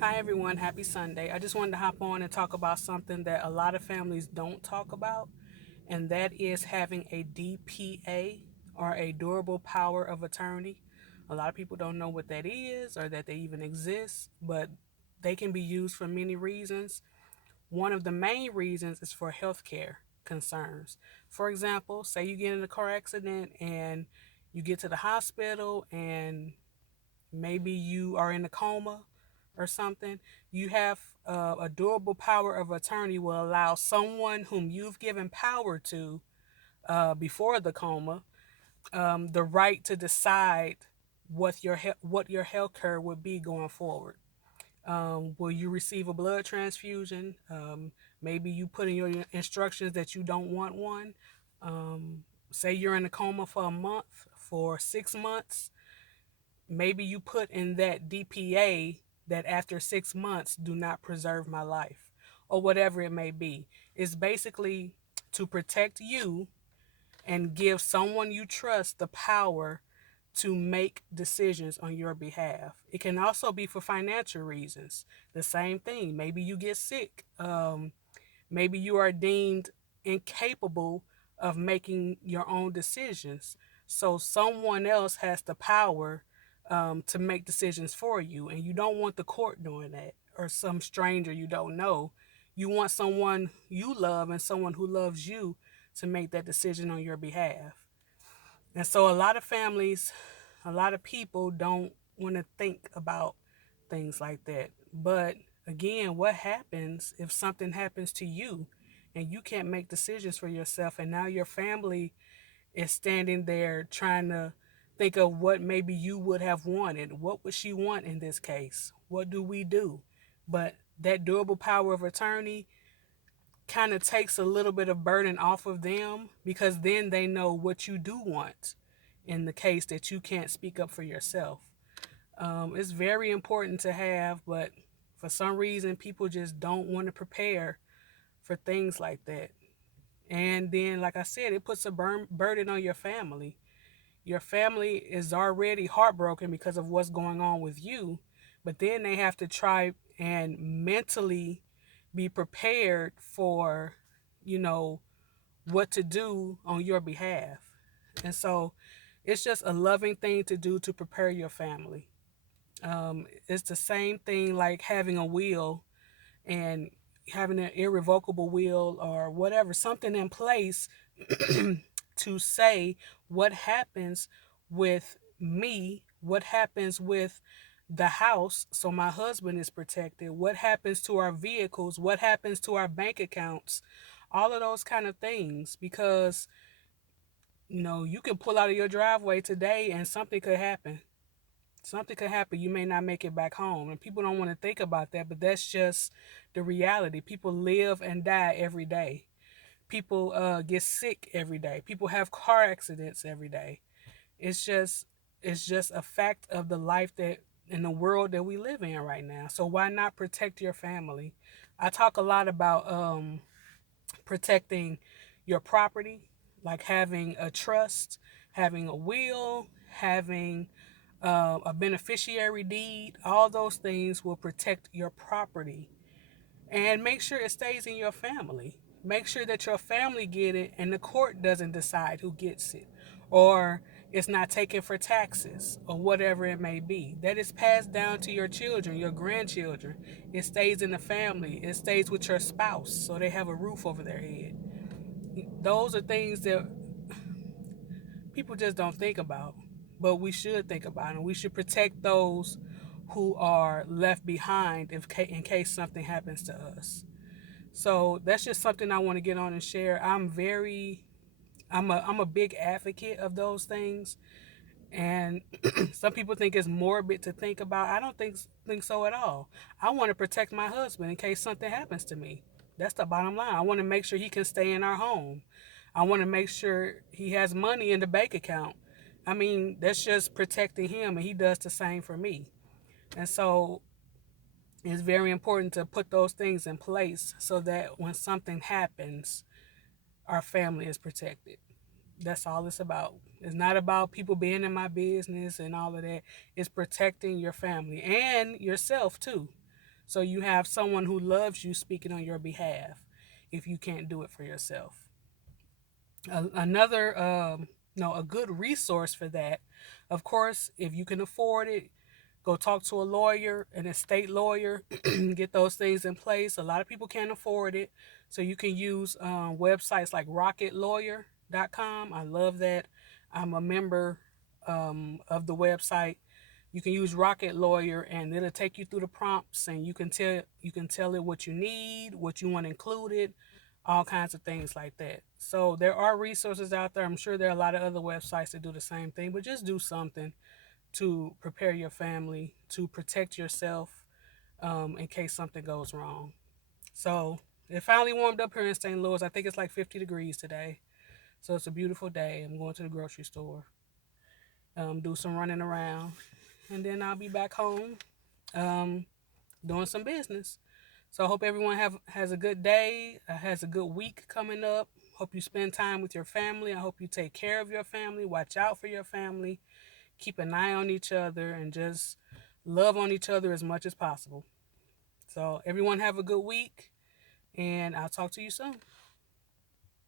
Hi, everyone. Happy Sunday. I just wanted to hop on and talk about something that a lot of families don't talk about, and that is having a DPA or a durable power of attorney. A lot of people don't know what that is or that they even exist, but they can be used for many reasons. One of the main reasons is for healthcare concerns. For example, say you get in a car accident and you get to the hospital and maybe you are in a coma or something, you have a durable power of attorney will allow someone whom you've given power to before the coma the right to decide what your health care would be going forward. Will you receive a blood transfusion? Maybe you put in your instructions that you don't want one. Say you're in a coma for a month, for 6 months, maybe you put in that DPA that after 6 months, do not preserve my life, or whatever it may be. It's basically to protect you and give someone you trust the power to make decisions on your behalf. It can also be for financial reasons. The same thing. Maybe you get sick. Maybe you are deemed incapable of making your own decisions. So someone else has the power to make decisions for you, and you don't want the court doing that or some stranger you don't know. You want someone you love and someone who loves you to make that decision on your behalf. And so a lot of families, a lot of people don't want to think about things like that. But again, what happens if something happens to you and you can't make decisions for yourself, and now your family is standing there trying to think of what maybe you would have wanted? What would she want in this case? What do we do? But that durable power of attorney kind of takes a little bit of burden off of them, because then they know what you do want in the case that you can't speak up for yourself. It's very important to have, but for some reason, people just don't want to prepare for things like that. And then, like I said, it puts a burden on your family. Your family is already heartbroken because of what's going on with you, but then they have to try and mentally be prepared for, you know, what to do on your behalf. And so it's just a loving thing to do to prepare your family. It's the same thing like having a will and having an irrevocable will or whatever, something in place to say what happens with me, what happens with the house so my husband is protected, what happens to our vehicles, what happens to our bank accounts, all of those kind of things. Because you can pull out of your driveway today and something could happen. Something could happen. You may not make it back home, and people don't want to think about that, but that's just the reality. People live and die every day. People get sick every day. People have car accidents every day. It's just it's just a fact of the life that in the world that we live in right now. So why not protect your family? I talk a lot about protecting your property, like having a trust, having a will, having a beneficiary deed. All those things will protect your property, and make sure it stays in your family. Make sure that your family get it and the court doesn't decide who gets it, or it's not taken for taxes or whatever it may be. That is passed down to your children, your grandchildren. It stays in the family. It stays with your spouse so they have a roof over their head. Those are things that people just don't think about, but we should think about, and we should protect those who are left behind if in case something happens to us. So that's just something I want to get on and share. I'm a big advocate of those things, and some people think it's morbid to think about. I don't think so at all. I want to protect my husband in case something happens to me. That's the bottom line. I want to make sure he can stay in our home. I want to make sure he has money in the bank account. I mean, that's just protecting him, and he does the same for me. And so it's very important to put those things in place so that when something happens, our family is protected. That's all it's about. It's not about people being in my business and all of that. It's protecting your family and yourself too. So you have someone who loves you speaking on your behalf if you can't do it for yourself. Another, no, a good resource for that, of course, if you can afford it, go talk to a lawyer, an estate lawyer, get those things in place. A lot of people can't afford it. So you can use websites like rocketlawyer.com. I love that. I'm a member of the website. You can use Rocket Lawyer and it'll take you through the prompts and you can tell it what you need, what you want included, all kinds of things like that. So there are resources out there. I'm sure there are a lot of other websites that do the same thing, but just do something to prepare your family, to protect yourself in case something goes wrong. So it finally warmed up here in St. Louis. I think it's like 50 degrees today. So it's a beautiful day. I'm going to the grocery store, do some running around, and then I'll be back home um, doing some business. So I hope everyone has a good day, has a good week coming up. Hope you spend time with your family. I hope you take care of your family, watch out for your family, keep an eye on each other, and just love on each other as much as possible. So everyone have a good week, and I'll talk to you soon.